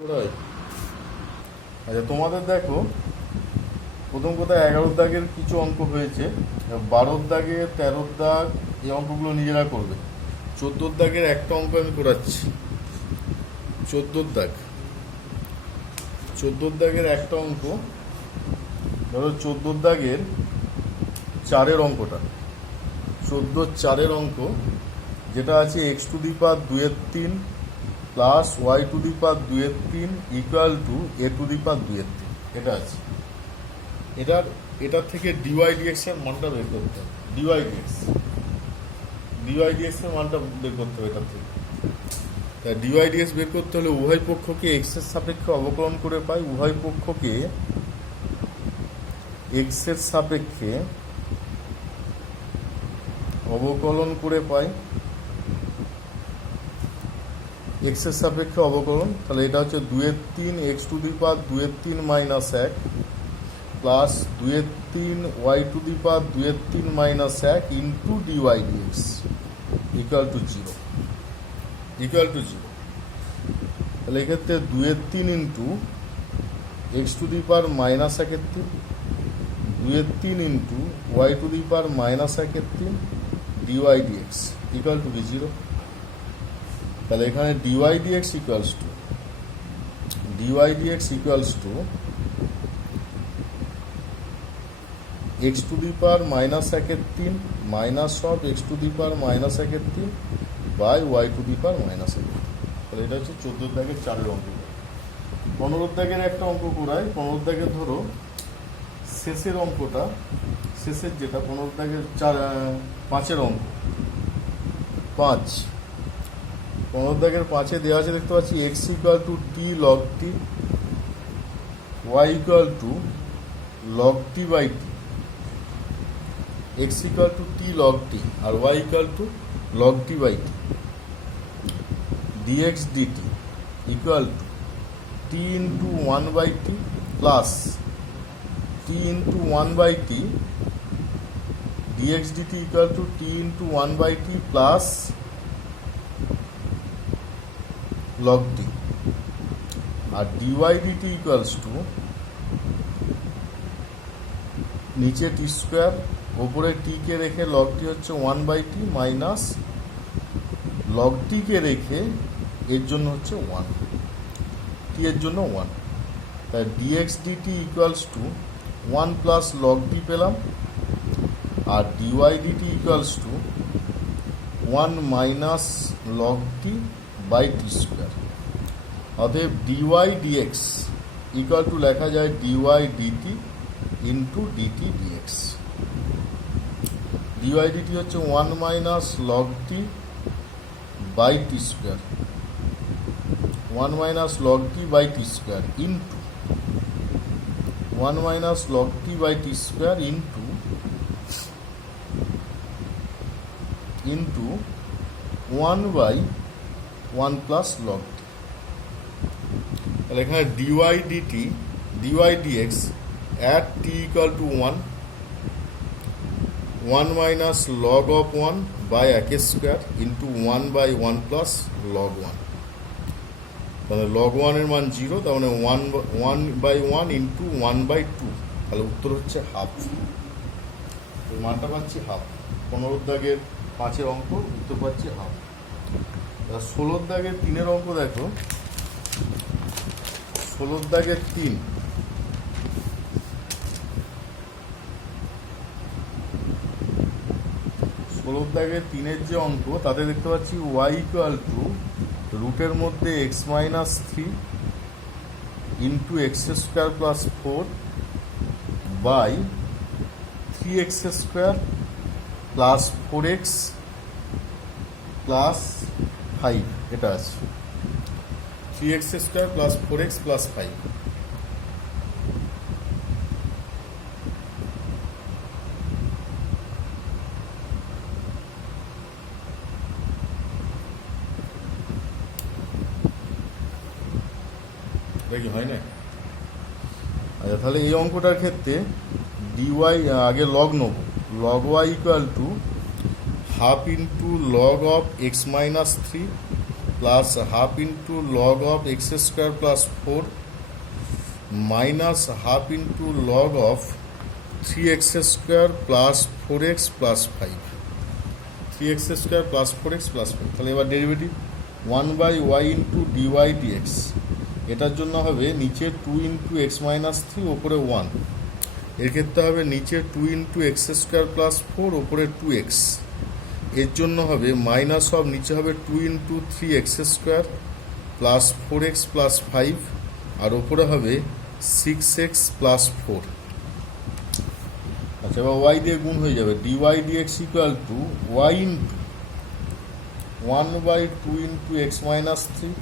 ওরাই আচ্ছা, তোমাদের দেখো প্রথম কথা 11 দাগের কিছু অঙ্ক হয়েছে, 12 দাগে 13 দাগ, এই অঙ্কগুলো নিজেরা করবে। 14 দাগের একটা অঙ্ক আমি করাচ্ছি। 14 দাগ, 14 দাগের একটা অঙ্ক, ধরো 14 দাগের 4-এর অঙ্কটা, 14-4 অঙ্ক যেটা আছে x⁵ প্লাস y⁵ a⁵ এটা আছে। এটার থেকে dydx এর মানটা বের করতে হবে। dydx এর মানটা বের করতে হবে এটার থেকে। তাই dydx বের করতে হলে উভয় পক্ষকে x এর সাপেক্ষে অবকলন করে পাই, উভয় পক্ষকে x এর সাপেক্ষে অবকলন করে পাই, x এর সাপেক্ষে অবকলন। তাহলে এটা হচ্ছে 2/3 x⁵ minus 1 plus 2/3 y⁵ minus 1 into dydx equal to 0। তাহলে এক্ষেত্রে 2/3 into x⁵ minus 1/3, 2/3 into y⁵ minus 1/3 dydx equal to 0। তাহলে এখানে dydx equals to x⁵ minus 1/3 minus of x⁵ minus 1/3 by y⁵ minus 1/3। তাহলে এটা হচ্ছে 14 দাগের 4-এর অঙ্ক। 15 দাগের একটা অঙ্ক করাই। 15 দাগের ধরো শেষের অঙ্কটা, শেষের যেটা 15 দাগের 5-এর অঙ্ক, 15 দাগের 5-এ দেওয়া আছে, দেখতে পাচ্ছি x = t log t, y = log t by t, x = t log t আর y = log t by t, dx dt = t into 1 by t plus t into 1 by t, dx dt = t into 1 by t plus log t, আর dy dt equals to নিচে t square, ওপরে টি কে রেখে log t হচ্ছে 1 by t minus log t কে রেখে এর জন্য হচ্ছে 1, টি এর জন্য 1। তাই dx dt equals to 1 plus log t পেলাম, আর dy dt equals to 1 minus log t by t square. অতএব dy dx ইকুয়াল টু লেখা যায় dy dt into dt dx। dy dt হচ্ছে 1 minus log t by t square, 1 minus log t by t square into 1 minus log t by t square into 1 by 1 plus log t। তাহলে এখানে dy dx at t equal to 1 minus log of 1 by x square into 1 by 1 plus log 1। তাহলে log 1 এর মান 0, তার মানে 1 by 1 into 1 by 2, তাহলে উত্তর হচ্ছে হাফ। এই মানটা পাচ্ছি হাফ। 15 দাগের 5-এর অঙ্ক উত্তর পাচ্ছি হাফ। 16 দাগের 3-এর অঙ্ক দেখো। 16 দাগের 3, দাগের 3-এর যে অঙ্ক, তাতে দেখতে পাচ্ছি y = রুটের মধ্যে x minus 3 into x² plus 4 by 3x² plus 4x plus 5, এটা আছে 3x² প্লাস 4x প্লাস 5। কি হয় না? আচ্ছা, তাহলে এই অঙ্কটার ক্ষেত্রে dy আগে লগ নেব। log y = half into log of x minus 3 plus half into log of x square plus 4 minus half into log of 3x square plus 4x plus 5, 3x square plus 4x plus 5। তাহলে এবার derivative 1/y into dy dx, এটার জন্য হবে নিচে 2 into x minus 3 ওপরে 1, এর ক্ষেত্রে হবে নিচে 2 ইন্টু এক্স স্কোয়ার প্লাস 4 ওপরে 2x, এর জন্য হবে মাইনাস অফ নিচে হবে 2 into 3x square plus 4x plus 5 আর ওপরে হবে 6x প্লাস 4। আচ্ছা, এবার ওয়াই দিয়ে গুণ হয়ে যাবে, dy dx equal to y into 1/2 into x minus 3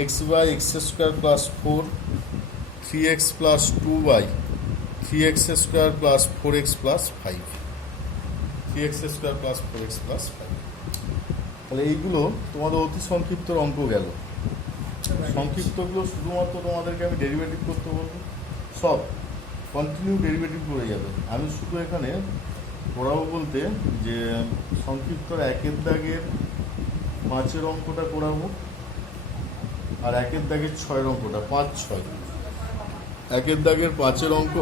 x by x square plus 4 3x plus 2/3x square plus 4x plus 5, 3x square plus 4x plus 5। তাহলে এইগুলো তোমাদের অতি সংক্ষিপ্ত অঙ্ক গেল। সংক্ষিপ্তগুলো শুধুমাত্র তোমাদেরকে আমি ডেরিভেটিভ করতে বলবো, সব কন্টিনিউ ডেরিভেটিভ করে যাবে। আমি শুধু এখানে করাবো বলতে যে সংক্ষিপ্তর 1-এর দাগের 5-এর অঙ্কটা করাবো আর 1-এর দাগের 6-এর অঙ্কটা 5-6। 1-এর দাগের 5-এর অঙ্ক,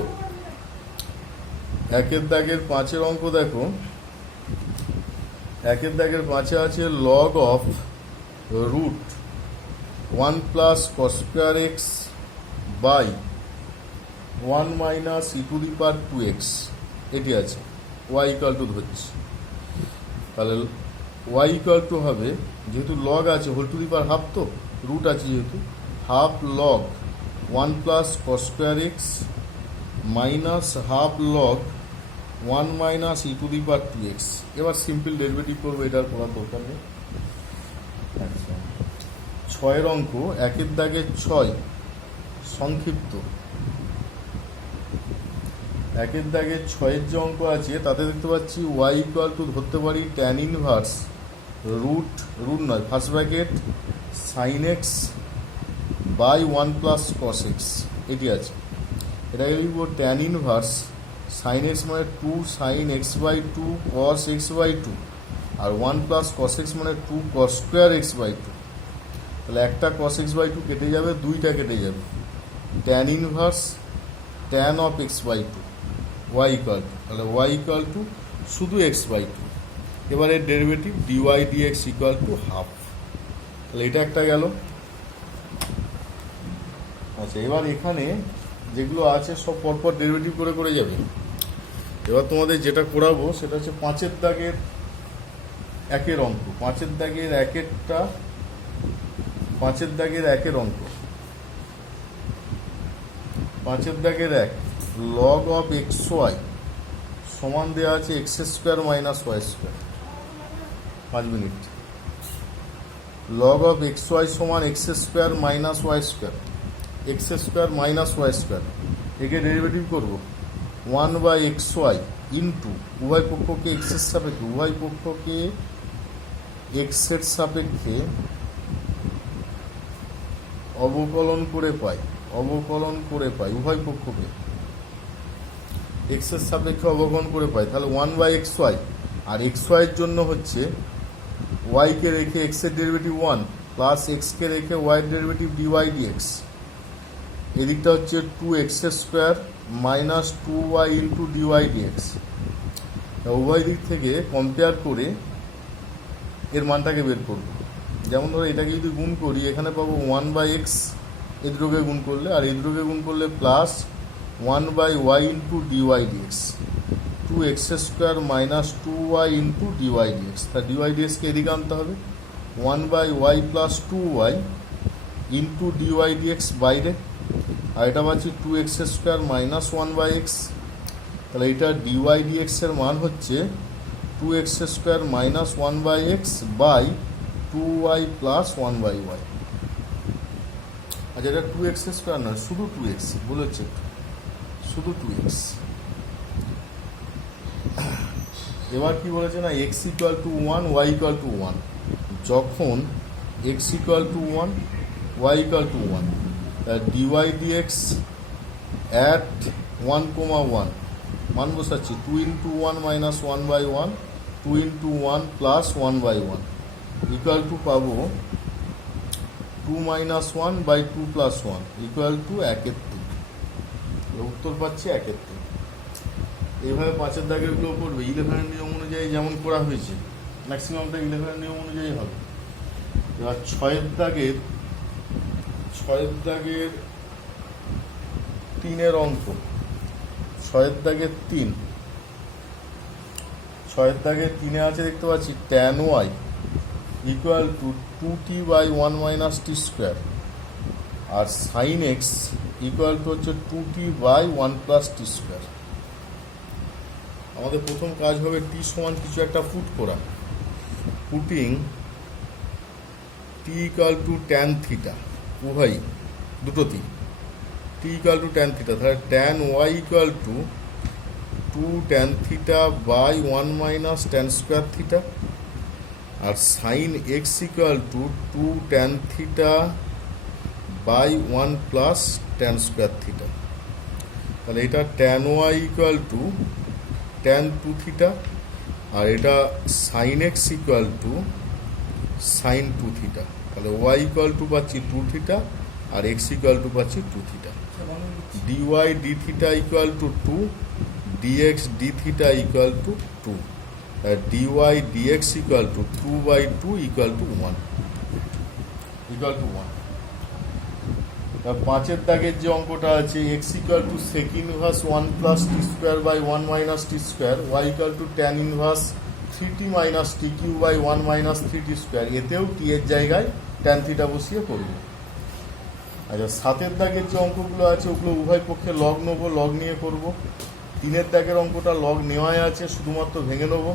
1-এর দাগের 5-এর অঙ্ক দেখো, 1-এর দাগের 5-এ আছে log of root 1 plus cos square x by 1 minus e to the power 2x, এটি আছে। ওয়াই ইকুয়াল টু ধরছি, তাহলে ওয়াই ইকুয়াল টু হবে, যেহেতু লগ আছে whole to the power half, তো রুট আছে যেহেতু, half log 1 plus cos square x minus half log 1 minus e to the power 2x। এবার সিম্পল ডেরিভেটিভ করবো, এটার করার দরকার নেই। আচ্ছা, 6-এর অঙ্ক, 1-এর দাগের 6 সংক্ষিপ্ত, 1-এর দাগের 6-এর যে অঙ্ক আছে তাতে দেখতে পাচ্ছি ওয়াই ইকুয়াল টু ধরতে পারি ট্যান ইনভার্স রুট নয় first bracket sine x by 1 plus cos x, এটি আছে। এটাকে লিখব ট্যান ইনভার্স সাইন এক্স মানে 2 sine x by 2 cos x by 2 আর 1 প্লাস কস এক্স মানে 2 কস স্কোয়ার এক্স বাই 2। তাহলে একটা কস এক্স বাই 2 কেটে যাবে, 2টা কেটে যাবে, tan inverse tan of x by 2 y equal to, তাহলে ওয়াই ইকুয়াল টু শুধু এক্স বাই 2। এবারে derivative dy dx equal to half, তাহলে এটা একটা গেল। আচ্ছা, এবার এখানে যেগুলো আছে সব পরপর ডেরিভেটিভ করে করে যাবে। এবার তোমাদের যেটা করাবো সেটা হচ্ছে 5-এর দাগের 1-এর অঙ্ক, 5-এর দাগের 1-এরটা, 5-এর দাগের 1-এর অঙ্ক, 5-এর দাগের 1 লগ অফ এক্স ওয়াই সমান দেওয়া আছে x square minus y square. 5 minute. Log of x y সমান x square minus y square, x square minus y square, একে ডেরিভেটিভ করবো 1/xy ইন্টু উভয় পক্ষকে এক্সের সাপেক্ষে, উভয় পক্ষকে এক্সের সাপেক্ষে অবকলন করে পাই, অবকলন করে পাই, উভয় পক্ষকে এক্সের সাপেক্ষে অবকলন করে পাই। তাহলে 1/xy আর xy এর জন্য হচ্ছে ওয়াইকে রেখে এক্সের ডেরিভেটিভ 1 প্লাস এক্সকে রেখে ওয়াইয়ের ডেরিভেটিভ ডিওয়াই ডিএক্স, এদিকটা হচ্ছে 2x square minus 2y into dy dx. উভয় দিক থেকে কম্পেয়ার করে এর মানটাকে বের করব। যেমন ধরো এটাকে যদি গুণ করি এখানে পাবো 1/x, এই দুটোকে গুণ করলে, আর এই দুটোকে গুণ করলে plus 1/y into dy dx, 2x square minus 2y into dy dx. তা ডিওয়াই ডিএক্সকে এদিকে আনতে হবে, 1/y plus 2y into dy dx বাইরে, আর এটা পাচ্ছি 2x স্কোয়ার মাইনাস 1/x। তাহলে এটা ডিওয়াই ডিএক্স এর মান হচ্ছে 2x square minus 1/x by 2y plus 1/y। আচ্ছা, এটা 2x স্কোয়ার নয়, শুধু 2x বলেছে, শুধু 2x। এবার কি বলেছে না, x equal to 1 y equal to 1, যখন x equal to 1 y equal to 1, dy dx at 1,1 মান বসাচ্ছি 2 into 1 minus 1/1, 2 into 1 plus 1/1 equal to পাবো 2-1/2+1 ইকুয়াল টু 1/3। উত্তর পাচ্ছি 1/3। এইভাবে 5-এর দাগেরগুলো করবে 11-এর নিয়ম অনুযায়ী যেমন করা হয়েছে, ম্যাক্সিমামটা 11-এর নিয়ম অনুযায়ী হবে। এবার 6-এর দাগের 3-এর অঙ্ক, 6-এর দাগের 3, 6-এর দাগের 3-এ আছে দেখতে পাচ্ছি tan y equal to 2t/1 - t², আর sin x ইকুয়াল টু হচ্ছে 2t/1 + t²। আমাদের প্রথম কাজ হবে t সমান কিছু একটা পুট করা। Putting t equal to tan theta, উভয়ই দুটোতেই t equal to tan theta, তাহলে tan y equal to 2 tan θ/1 - tan² theta, আর sin x equal to 2 tan θ/1 + tan² theta. তাহলে এটা tan y equal to tan 2 theta, আর এটা sin x equal to sin 2 theta. তাহলে y equal to পাচ্ছি 2 theta, আর x equal to পাচ্ছি 2 theta. dy d theta equal to 2, dx d theta equal to 2, dy dx equal two 2/2 equal to 1। 5-এর দাগের যে অঙ্কটা আছে x equal two sec inverse 1 + t²/1 - t², y equal to tan inverse 3t - tq/1 - 3t², এতেও t এর জায়গায় tan theta বসিয়ে করবো। আচ্ছা, 7-এর দাগের যে অঙ্কগুলো আছে ওগুলো উভয় পক্ষে লগ নেবো, লগ নিয়ে করব। 3-এর দাগের অঙ্কটা লগ নেওয়াই আছে, শুধুমাত্র ভেঙে নেবো।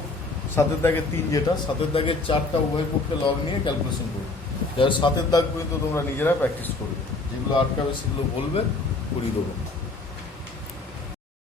7-এর দাগের 3 যেটা, 7-এর দাগের 4টা উভয় পক্ষে লগ নিয়ে ক্যালকুলেশন করবো। যারা 7-এর দাগ পর্যন্ত তোমরা নিজেরা প্র্যাকটিস করবে, যেগুলো আটকাবে সেগুলো বলবে, করিয়ে দেবো।